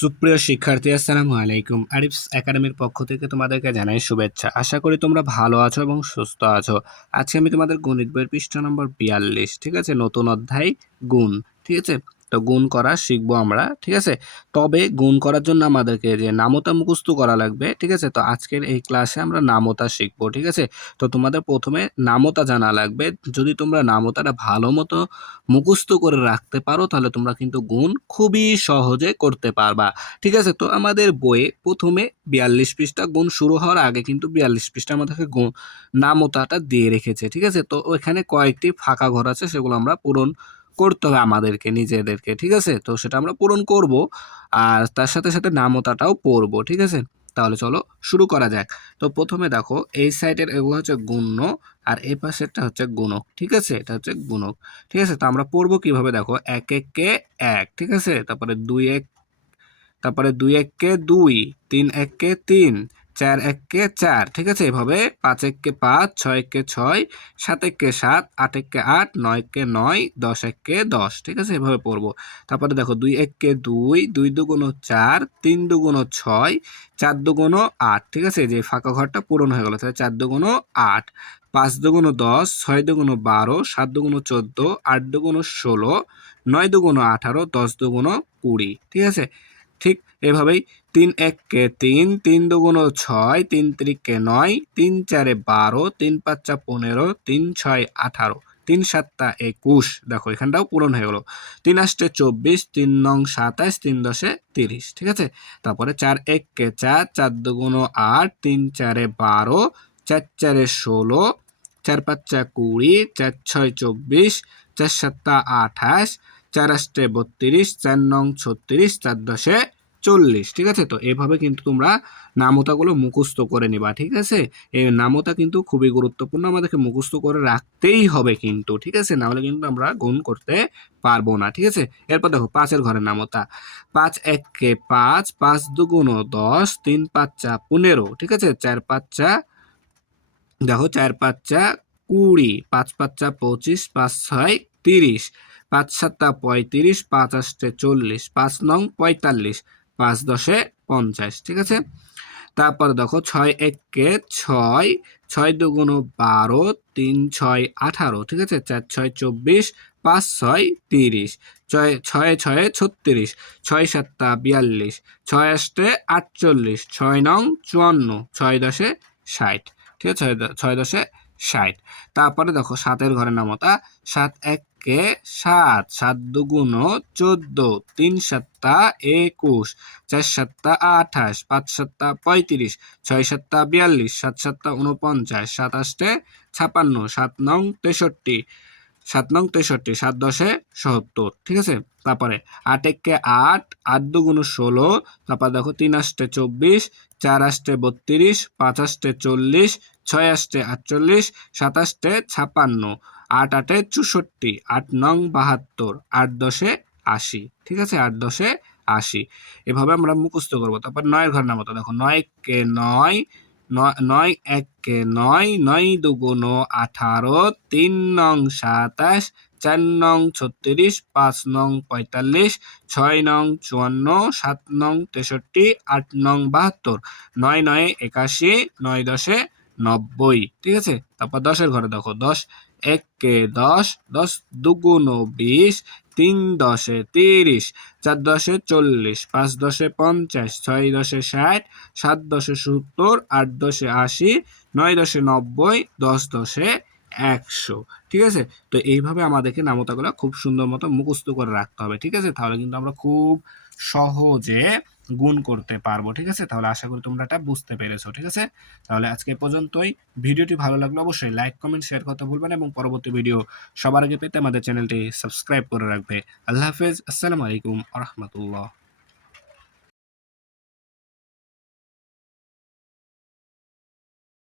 সুপ্রিয় শিক্ষার্থী, আসসালামু আলাইকুম। আরিফস একাডেমির পক্ষ থেকে তোমাদেরকে জানাই শুভেচ্ছা। আশা করি তোমরা ভালো আছো এবং সুস্থ আছো। আজকে আমি তোমাদের গণিত বইয়ের পৃষ্ঠা নম্বর 42, ঠিক আছে, নতুন অধ্যায় গুণ, ঠিক আছে। তো গুণ করা শিখবো আমরা, ঠিক আছে। তবে গুণ করার জন্য আমাদেরকে যে নামতা মুখস্থ করা লাগবে, ঠিক আছে। তো আজকের এই ক্লাসে আমরা নামতা শিখবো, ঠিক আছে। তো তোমাদের প্রথমে নামতা জানা লাগবে। যদি তোমরা নামতাটা ভালো মতো মুখস্থ করে রাখতে পারো তাহলে তোমরা কিন্তু গুণ খুবই সহজে করতে পারবা, ঠিক আছে। তো আমাদের বইয়ে প্রথমে 42 পৃষ্ঠা, গুণ শুরু হওয়ার আগে কিন্তু 42 পৃষ্ঠা আমাদেরকে গুণ নামতাটা দিয়ে রেখেছে, ঠিক আছে। তো ওইখানে কয়েকটি ফাঁকা ঘর আছে, সেগুলো আমরা পূরণ করতে হবে আমাদেরকে নিজেদেরকে, ঠিক আছে। তো সেটা আমরা পূরণ করব, আর তার সাথে সাথে নামতাটাও পড়বো, ঠিক আছে। তাহলে চলো শুরু করা যাক। তো প্রথমে দেখো এই সাইডের এগুলো হচ্ছে গুণ্য, আর এই পাশেরটা হচ্ছে গুণক, ঠিক আছে। এটা হচ্ছে গুণক, ঠিক আছে। তো আমরা পড়বো কিভাবে, দেখো 1 1 কে 1, ঠিক আছে। তারপরে 2 1, তারপরে 2 1 কে 2, 3 1 কে 3, 4 1 কে 4, ঠিক আছে। এভাবে 5 1 কে 5, 6 1 কে 6, 7 1 কে 7, 8 1 কে 8, 9 1 কে 9, 10 1 কে 10, ঠিক আছে। এভাবে পড়বো। তারপরে দেখো 2 1 কে 2, 2 দুগুণ 4, 3 দুগুণ 6, 4 দুগুণ 8, ঠিক আছে। যে ফাঁকা ঘরটা পূরণ হয়ে গেল, তাহলে 4 দুগুণ 8, 5 দুগুণ 10, 6 দুগুণ 12, 7 দুগুণ 14, 8 দুগুণ 16, 9 দুগুণ 18, 10 দুগুণ 20, ঠিক আছে। ঠিক এভাবেই 3 1 কে 3, 3 দুগুণ 6, 3 3 কে 9, 3 4 12, 3 5 15, 3 6 18, 3 7 21, দেখো এখানটাও পূরণ হয়ে গেল। 3 8 24, 3 9 27, 3 10 30, ঠিক আছে। তারপরে 4 1 কে 4, 4 দুগুণ 8, 3 4 12, 4 4 16, 4 5 20, 4 6 24, 4 7 28, 4 8 32, 4 9 36, 4 10 40, ঠিক আছে। তো এভাবে কিন্তু তোমরা নামতাগুলো মুখস্থ করে নিবা, ঠিক আছে। এই নামতা কিন্তু খুবই গুরুত্বপূর্ণ, আমাদেরকে মুখস্থ করে রাখতেই হবে কিন্তু, ঠিক আছে। নাহলে কিন্তু আমরা গুণ করতে পারবো না, ঠিক আছে। এরপর দেখো 5 ঘরের নামতা। 5 1 কে 5, 5 দুগুণ 10, 3 5 15, ঠিক আছে। 4 5 দেখো 4 5 20, 5 5 25, 5 6 30, 5 7 35, 5 8 40, 5 9 45, 5 10 50, ঠিক আছে। তারপর দেখো 6 1 কে 6, 6 দুগুণ 12, 3 6 18, ঠিক আছে। 4 6 24, 5 6 30, 6 6 6 36, 6 7 42, 6 8 48, 6 9 54, 6 10 60, ঠিক আছে। 6 10 60। তারপরে দেখো 7 ঘরের নামতা। 7 1 কে 7, 7 দুগুণ 14, 3 7 21, 4 7 28, 5 7 35, 6 7 42, 7 7 49, 7 8 56, 7 9 63, 7 নং 63, 7 10 70, ঠিক আছে। তারপরে 8 1 কে 8, 8 দুগুণ 16, তারপর দেখো 3 8 24, 4 8 32, 5 8 40, 6 8 48, 7 8 56, 8 8 64, 8 9 72, 8 10 80, ঠিক আছে। 8 10 80, এভাবে আমরা মুখস্থ করবো। তারপর 9 ঘর নামতা, দেখো 9 কে 9, 9 1 কে 9, 9 দুগুণ 18, 3 নং 27, 4 নং 36, 5 নং 45, 6 নং 54, 7 নং 63, 8 নং 72, 9 9 81, 9 10 90, ঠিক আছে। তারপর 10 ঘরে দেখো 10 1 কে 10, 10 দুগুণ 20, 3 10 30, 4 10 40, 5 10 50, 6 10 60, 7 10 70, 8 10 80, 9 10 90, 10 10 100, ঠিক আছে। তো এইভাবে আমাদেরকে নামতাগুলো খুব সুন্দর মতো মুখস্থ করে রাখতে হবে, ঠিক আছে। তাহলে কিন্তু আমরা খুব সহজে গুণ করতে পারবো, ঠিক আছে। তাহলে আশা করি তোমরা এটা বুঝতে পেরেছো, ঠিক আছে। তাহলে আজকে এ পর্যন্তই। ভিডিওটি ভালো লাগলে অবশ্যই লাইক কমেন্ট শেয়ার করতে ভুলবেন এবং পরবর্তী ভিডিও সবার আগে পেতে আমাদের চ্যানেলটি সাবস্ক্রাইব করে রাখবে। আল্লাহ হাফেজ, আসসালামু আলাইকুম আ রহমতুল্লাহ।